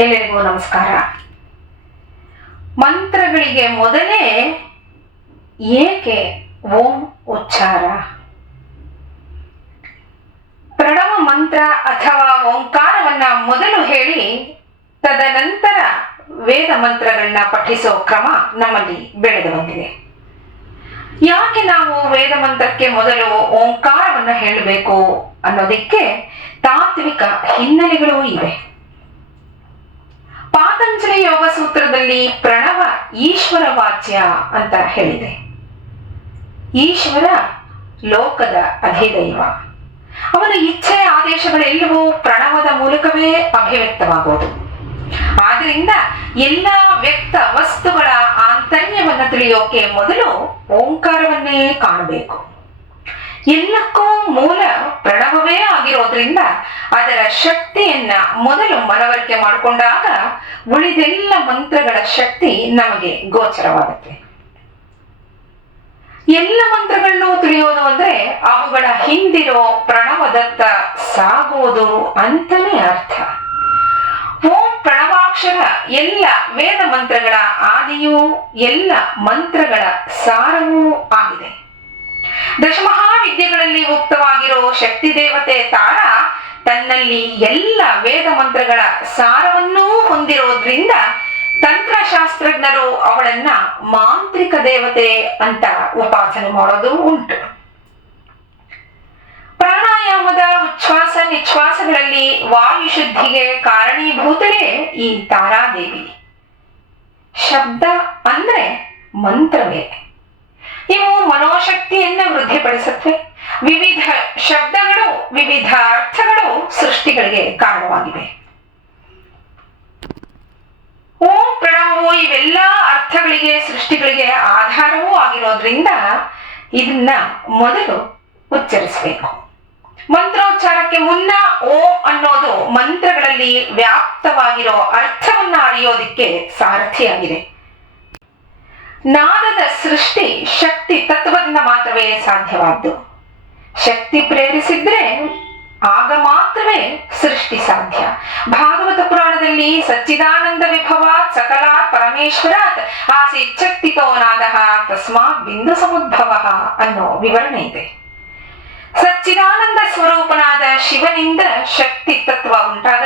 ಎಲ್ಲರಿಗೂ ನಮಸ್ಕಾರ. ಮಂತ್ರಗಳಿಗೆ ಮೊದಲೇ ಏಕೆ ಓಂ ಉಚ್ಚಾರ? ಪ್ರಣವ ಮಂತ್ರ ಅಥವಾ ಓಂಕಾರವನ್ನ ಮೊದಲು ಹೇಳಿ, ತದನಂತರ ವೇದ ಮಂತ್ರಗಳನ್ನ ಪಠಿಸೋ ಕ್ರಮ ನಮ್ಮಲ್ಲಿ ಬೆಳೆದು ಬಂದಿದೆ. ಯಾಕೆ ನಾವು ವೇದ ಮಂತ್ರಕ್ಕೆ ಮೊದಲು ಓಂಕಾರವನ್ನ ಹೇಳಬೇಕು ಅನ್ನೋದಕ್ಕೆ ತಾತ್ವಿಕ ಹಿನ್ನೆಲೆಗಳು ಇವೆ. ಪಾತಂಜಲಿ ಯೋಗ ಸೂತ್ರದಲ್ಲಿ ಪ್ರಣವ ಈಶ್ವರ ವಾಚ್ಯ ಅಂತ ಹೇಳಿದೆ. ಈಶ್ವರ ಲೋಕದ ಅಧಿದೈವ. ಅವನ ಇಚ್ಛೆ ಆದೇಶಗಳೆಲ್ಲವೂ ಪ್ರಣವದ ಮೂಲಕವೇ ಅಭಿವ್ಯಕ್ತವಾಗುವುದು ಆದ್ರಿಂದ ಎಲ್ಲ ವ್ಯಕ್ತ ವಸ್ತುಗಳ ಆಂತರ್ಯವನ್ನು ತಿಳಿಯೋಕೆ ಮೊದಲು ಓಂಕಾರವನ್ನೇ ಕಾಣಬೇಕು. ಎಲ್ಲಕ್ಕೂ ಮೂಲ ಪ್ರಣವವೇ ಆಗಿರೋದ್ರಿಂದ ಅದರ ಶಕ್ತಿಯನ್ನ ಮೊದಲು ಮನವರಿಕೆ ಮಾಡಿಕೊಂಡಾಗ ಉಳಿದೆಲ್ಲ ಮಂತ್ರಗಳ ಶಕ್ತಿ ನಮಗೆ ಗೋಚರವಾಗುತ್ತೆ. ಎಲ್ಲ ಮಂತ್ರಗಳನ್ನು ತಿಳಿಯೋದು ಅಂದ್ರೆ ಅವುಗಳ ಹಿಂದಿರೋ ಪ್ರಣವದತ್ತ ಸಾಗೋದು ಅಂತಲೇ ಅರ್ಥ. ಓಂ ಪ್ರಣವಾಕ್ಷರ ಎಲ್ಲ ವೇದ ಮಂತ್ರಗಳ ಆದಿಯೂ ಎಲ್ಲ ಮಂತ್ರಗಳ ಸಾರವೂ ಆಗಿದೆ. ದಶಮಹಾವಿದ್ಯೆಗಳಲ್ಲಿ ಉಕ್ತವಾಗಿರೋ ಶಕ್ತಿ ದೇವತೆ ತಾರ ತನ್ನಲ್ಲಿ ಎಲ್ಲ ವೇದ ಮಂತ್ರಗಳ ಸಾರವನ್ನೂ ಹೊಂದಿರೋದ್ರಿಂದ ತಂತ್ರಶಾಸ್ತ್ರಜ್ಞರು ಅವಳನ್ನ ಮಾಂತ್ರಿಕ ದೇವತೆ ಅಂತ ಉಪಾಸನೆ ಮಾಡೋದು ಉಂಟು. ಪ್ರಾಣಾಯಾಮದ ಉಚ್ಛ್ವಾಸ ನಿಶ್ವಾಸಗಳಲ್ಲಿ ವಾಯು ಶುದ್ಧಿಗೆ ಕಾರಣೀಭೂತರೇ ಈ ತಾರಾದೇವಿ. ಶಬ್ದ ಅಂದ್ರೆ ಮಂತ್ರವೇ. ಮನೋಶಕ್ತಿಯನ್ನ ವೃದ್ಧಿಪಡಿಸುತ್ತೆ. ವಿವಿಧ ಶಬ್ದಗಳು ವಿವಿಧ ಅರ್ಥಗಳು ಸೃಷ್ಟಿಗಳಿಗೆ ಕಾರಣವಾಗಿವೆ. ಓಂ ಪ್ರಣವವು ಇವೆಲ್ಲ ಅರ್ಥಗಳಿಗೆ, ಸೃಷ್ಟಿಗಳಿಗೆ ಆಧಾರವೂ ಆಗಿರೋದ್ರಿಂದ ಇದನ್ನ ಮೊದಲು ಉಚ್ಚರಿಸಬೇಕು. ಮಂತ್ರೋಚ್ಚಾರಕ್ಕೆ ಮುನ್ನ ಓಂ ಅನ್ನೋದು ಮಂತ್ರಗಳಲ್ಲಿ ವ್ಯಾಪ್ತವಾಗಿರೋ ಅರ್ಥವನ್ನ ಅರಿಯೋದಿಕ್ಕೆ ಸಾರಥಿಯಾಗಿದೆ. ನಾದದ ಸೃಷ್ಟಿ ಶಕ್ತಿ ತತ್ವದಿಂದ ಮಾತ್ರವೇ ಸಾಧ್ಯವಾದ್ದು. ಶಕ್ತಿ ಪ್ರೇರಿಸಿದ್ರೆ ಆಗ ಮಾತ್ರವೇ ಸೃಷ್ಟಿ ಸಾಧ್ಯ. ಭಾಗವತ ಪುರಾಣದಲ್ಲಿ ಸಚ್ಚಿದಾನಂದ ವಿಭವ ಸಕಲ ಪರಮೇಶ್ವರಾತ್ ಆಸೀತ್ ಶಕ್ತಿತೋ ತಸ್ಮಾತ್ ಬಿಂದು ಸಮುದ್ಭವ ಅನ್ನೋ ವಿವರಣೆ ಇದೆ. ಸಚ್ಚಿದಾನಂದ ಸ್ವರೂಪನಾದ ಶಿವನಿಂದ ಶಕ್ತಿ ತತ್ವ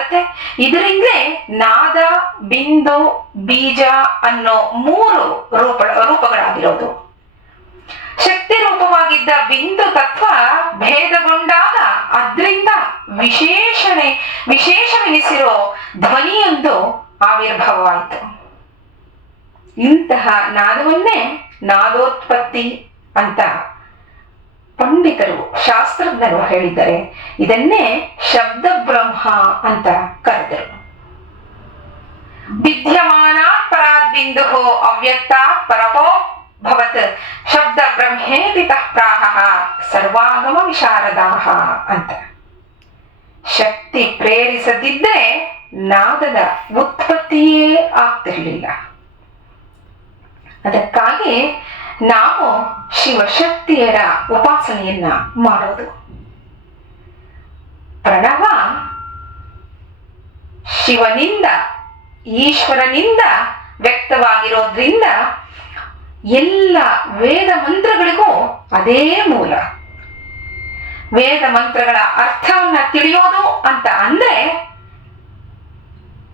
ಉಂಟಾಗತ್ತೆ ಇದರಿಂದಲೇ ನಾದ, ಬಿಂದು, ಬೀಜ ಅನ್ನೋ ಮೂರು ರೂಪ, ರೂಪಗಳಾಗಿರೋದು. ಶಕ್ತಿ ರೂಪವಾಗಿದ್ದ ಬಿಂದು ತತ್ವ ಭೇದಗೊಂಡಾಗ ಅದರಿಂದ ವಿಶೇಷಣೆ, ವಿಶೇಷವೆನಿಸಿರೋ ಧ್ವನಿಯೊಂದು ಆವಿರ್ಭವವಾಯಿತು. ಇಂತಹ ನಾದವನ್ನೇ ನಾದೋತ್ಪತ್ತಿ ಅಂತ ಪಂಡಿತರು, ಶಾಸ್ತ್ರಜ್ಞರು ಹೇಳಿದ್ದಾರೆ, ಇದನ್ನೇ ಶಬ್ದ ಬ್ರಹ್ಮ ಅಂತ ಕರೆದರು. ವಿದ್ಯಮಾನ ಪರಾದ್ಬಿಂದು ಅವ್ಯಕ್ತ ಪರಪೋ ಭವತ್ ಶಬ್ದ ಬ್ರಹ್ಮೇತಿ ಪ್ರಾಹ ಸರ್ವಾಗಮ ವಿಶಾರದಾಹ ಅಂತ. ಶಕ್ತಿ ಪ್ರೇರಿಸದಿದ್ದರೆ ನಾದದ ಉತ್ಪತ್ತಿಯೇ ಆಗ್ತಿರ್ಲಿಲ್ಲ. ಅದಕ್ಕಾಗಿ ನಾವು ಶಿವಶಕ್ತಿಯರ ಉಪಾಸನೆಯನ್ನ ಮಾಡೋದು. ಪ್ರಣವ ಶಿವನಿಂದ, ಈಶ್ವರನಿಂದ ವ್ಯಕ್ತವಾಗಿರೋದ್ರಿಂದ ಎಲ್ಲ ವೇದ ಮಂತ್ರಗಳಿಗೂ ಅದೇ ಮೂಲ. ವೇದ ಮಂತ್ರಗಳ ಅರ್ಥವನ್ನ ತಿಳಿಯೋದು ಅಂತ ಅಂದ್ರೆ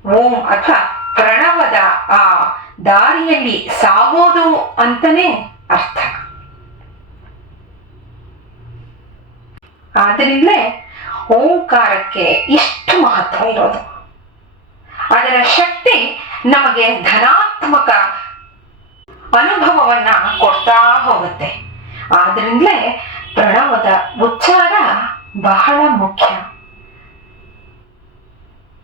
ಓಂ ಅಥವಾ ಪ್ರಣವದ ಆ ದಾರಿಯಲ್ಲಿ ಸಾಗೋದು ಅಂತನೇ ಅರ್ಥ. ಆದ್ದರಿಂದಲೇ ಓಂಕಾರಕ್ಕೆ ಇಷ್ಟು ಮಹತ್ವ ಇರೋದು? ಅದರ ಶಕ್ತಿ ನಮಗೆ ಧನಾತ್ಮಕ ಅನುಭವವನ್ನ ಕೊಡ್ತಾ ಹೋಗುತ್ತೆ. ಆದ್ರಿಂದಲೇ ಪ್ರಣವದ ಉಚ್ಚಾರ ಬಹಳ ಮುಖ್ಯ.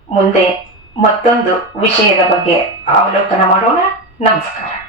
ಮುಂದೆ ಮತ್ತೊಂದು ವಿಷಯದ ಬಗ್ಗೆ ಅವಲೋಕನ ಮಾಡೋಣ. ನಮಸ್ಕಾರ.